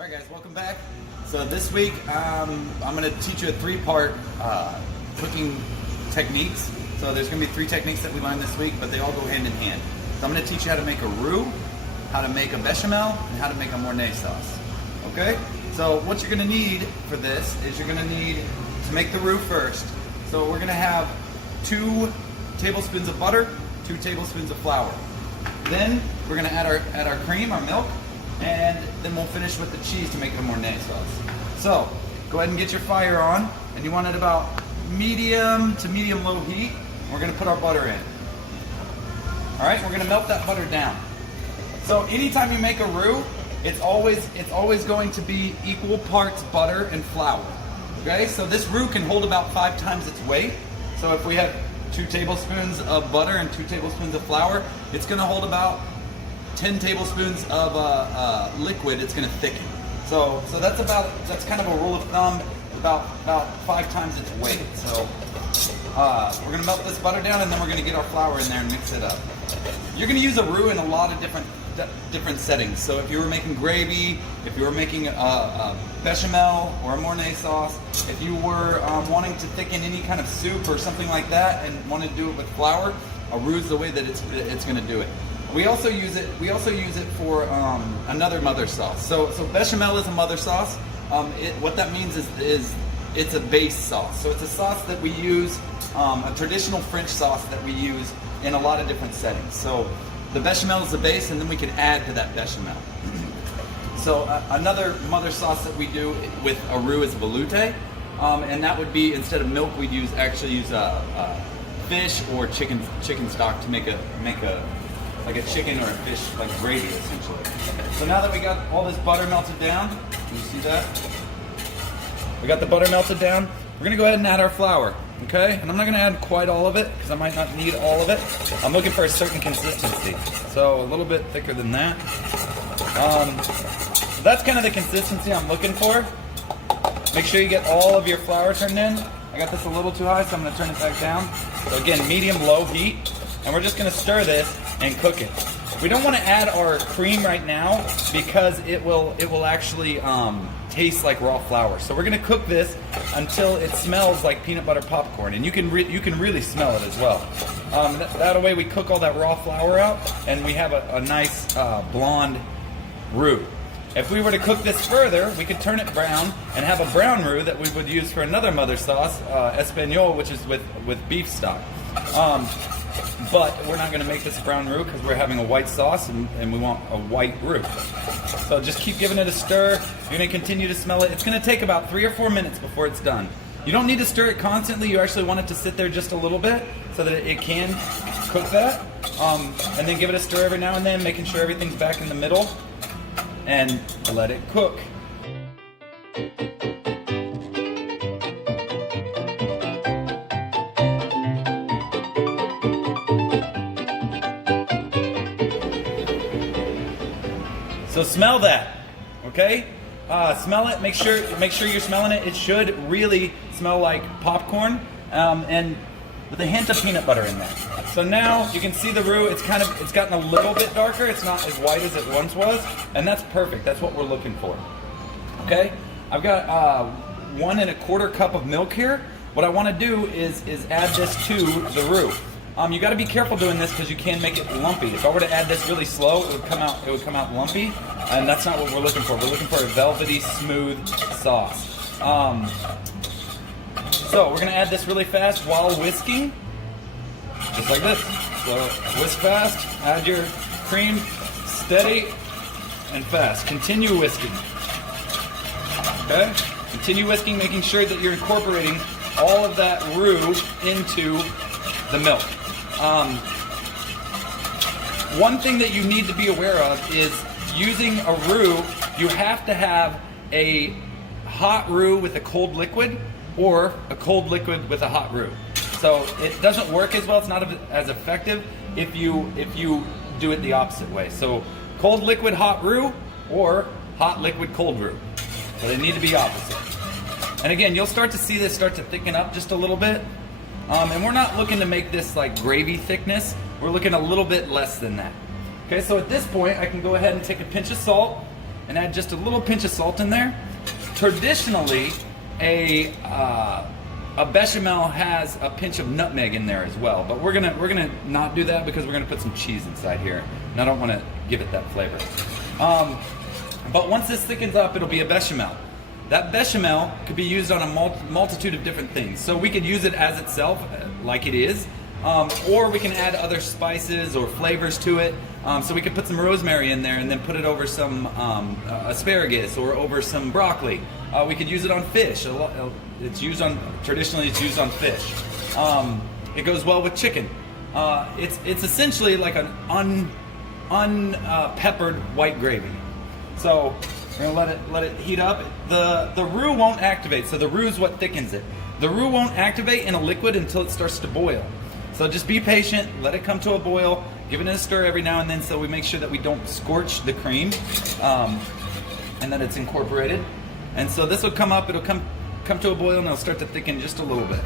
Alright guys, welcome back. So this week I'm going to teach you a three-part cooking techniques. So there's going to be three techniques that we learned this week, but they all go hand in hand. So I'm going to teach you how to make a roux, how to make a bechamel, and how to make a mornay sauce. Okay? So what you're going to need for this is you're going to need to make the roux first. So we're going to have 2 tablespoons of butter, 2 tablespoons of flour. Then we're going to add our cream, our milk, and then we'll finish with the cheese to make a mornay sauce. So go ahead and get your fire on, and you want it about medium to medium-low heat. We're going to put our butter in. All right, we're going to melt that butter down. So anytime you make a roux, it's always going to be equal parts butter and flour. Okay, so this roux can hold about 5 times its weight. So if we have 2 tablespoons of butter and 2 tablespoons of flour, it's going to hold about 10 tablespoons of liquid. It's going to thicken. So that's kind of a rule of thumb, about 5 times its weight. So we're going to melt this butter down, and then we're going to get our flour in there and mix it up. You're going to use a roux in a lot of different settings. So if you were making gravy, if you were making a bechamel or a mornay sauce, if you were wanting to thicken any kind of soup or something like that and want to do it with flour, a roux is the way that it's going to do it. We also use it for another mother sauce. So bechamel is a mother sauce. What that means is it's a base sauce. So it's a sauce that we use, a traditional French sauce that we use in a lot of different settings. So the bechamel is the base, and then we can add to that bechamel. So another mother sauce that we do with a roux is velouté, and that would be, instead of milk, we'd actually use fish or chicken stock to make like a chicken or a fish, like gravy, essentially. So now that we got all this butter melted down, can you see that? We got the butter melted down. We're gonna go ahead and add our flour, okay? And I'm not gonna add quite all of it, because I might not need all of it. I'm looking for a certain consistency. So a little bit thicker than that. So that's kind of the consistency I'm looking for. Make sure you get all of your flour turned in. I got this a little too high, so I'm gonna turn it back down. So again, medium-low heat. And we're just gonna stir this and cook it. We don't want to add our cream right now because it will actually taste like raw flour. So we're gonna cook this until it smells like peanut butter popcorn, and you can really smell it as well. That way we cook all that raw flour out, and we have a nice blonde roux. If we were to cook this further, we could turn it brown and have a brown roux that we would use for another mother sauce, Espagnole, which is with beef stock. But we're not going to make this a brown roux because we're having a white sauce, and we want a white roux. So just keep giving it a stir. You're going to continue to smell it. It's going to take about 3 or 4 minutes before it's done. You don't need to stir it constantly. You actually want it to sit there just a little bit so that it can cook that. And then give it a stir every now and then, making sure everything's back in the middle, and let it cook. So smell that, okay? Smell it. Make sure you're smelling it. It should really smell like popcorn, and with a hint of peanut butter in there. So now you can see the roux. It's gotten a little bit darker. It's not as white as it once was, and that's perfect. That's what we're looking for. Okay? I've got 1 1/4 cup of milk here. What I want to do is add this to the roux. You got to be careful doing this because you can make it lumpy. If I were to add this really slow, it would come out lumpy, and that's not what we're looking for. We're looking for a velvety, smooth sauce. So we're going to add this really fast while whisking, just like this. So whisk fast, add your cream, steady and fast. Continue whisking. Okay? Continue whisking, making sure that you're incorporating all of that roux into the milk. One thing that you need to be aware of is using a roux, you have to have a hot roux with a cold liquid, or a cold liquid with a hot roux. So it doesn't work as well, it's not as effective if you do it the opposite way. So cold liquid hot roux, or hot liquid cold roux. So they need to be opposite. And again, you'll start to see this start to thicken up just a little bit. And we're not looking to make this like gravy thickness. We're looking a little bit less than that. Okay, so at this point, I can go ahead and take a pinch of salt and add just a little pinch of salt in there. Traditionally, a bechamel has a pinch of nutmeg in there as well, but we're gonna not do that because we're gonna put some cheese inside here, and I don't want to give it that flavor. But once this thickens up, it'll be a bechamel. That bechamel could be used on a multitude of different things. So we could use it as itself, like it is, or we can add other spices or flavors to it. So we could put some rosemary in there and then put it over some asparagus or over some broccoli. We could use it on fish. Traditionally it's used on fish. It goes well with chicken. It's essentially like an unpeppered white gravy. So we're gonna let it heat up. The roux won't activate, so the roux is what thickens it. The roux won't activate in a liquid until it starts to boil. So just be patient, let it come to a boil, give it a stir every now and then so we make sure that we don't scorch the cream and that it's incorporated. And so this will come up, it'll come to a boil and it'll start to thicken just a little bit.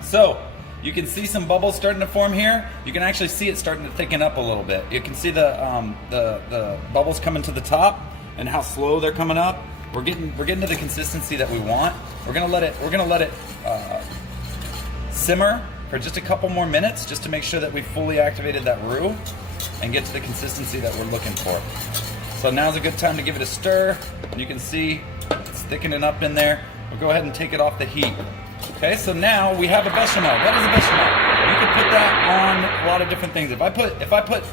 So you can see some bubbles starting to form here. You can actually see it starting to thicken up a little bit. You can see the bubbles coming to the top and how slow they're coming up. We're getting to the consistency that we want. We're gonna let it simmer for just a couple more minutes just to make sure that we fully activated that roux and get to the consistency that we're looking for. So now's a good time to give it a stir. You can see it's thickening up in there. We'll go ahead and take it off the heat. Okay, so now we have a bechamel. What is a bechamel? You can put that on a lot of different things. If I put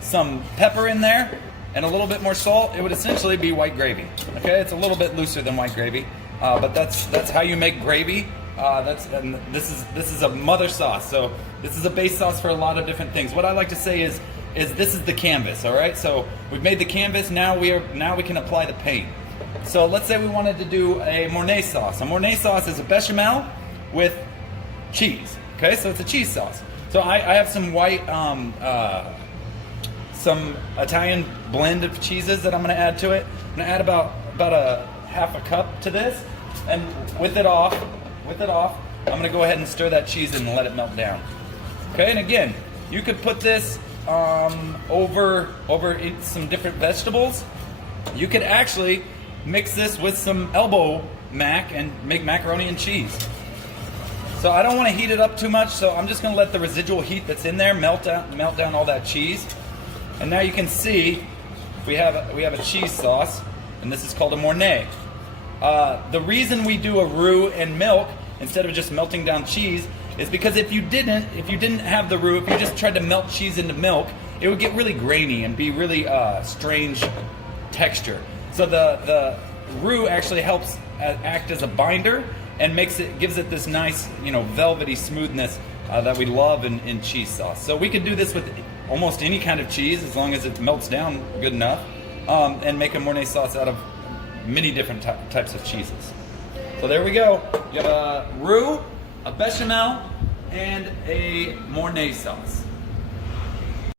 some pepper in there and a little bit more salt, it would essentially be white gravy. Okay, it's a little bit looser than white gravy, but that's how you make gravy. And this is a mother sauce. So this is a base sauce for a lot of different things. What I like to say is this is the canvas. All right, so we've made the canvas. Now we can apply the paint. So let's say we wanted to do a Mornay sauce. A Mornay sauce is a bechamel with cheese. Okay, so it's a cheese sauce. So I have some white, some Italian blend of cheeses that I'm going to add to it. I'm going to add about a half a cup to this, and with it off, I'm going to go ahead and stir that cheese in and let it melt down. Okay, and again, you could put this over some different vegetables. You could actually mix this with some elbow mac and make macaroni and cheese. So I don't want to heat it up too much, so I'm just going to let the residual heat that's in there melt down all that cheese. And now you can see we have a cheese sauce, and this is called a Mornay. The reason we do a roux and milk instead of just melting down cheese is because if you didn't have the roux, if you just tried to melt cheese into milk, it would get really grainy and be really strange texture. So the roux actually helps act as a binder and gives it this nice, velvety smoothness that we love in cheese sauce. So we could do this with almost any kind of cheese as long as it melts down good enough, and make a Mornay sauce out of many different types of cheeses. So there we go. You have a roux, a bechamel, and a Mornay sauce.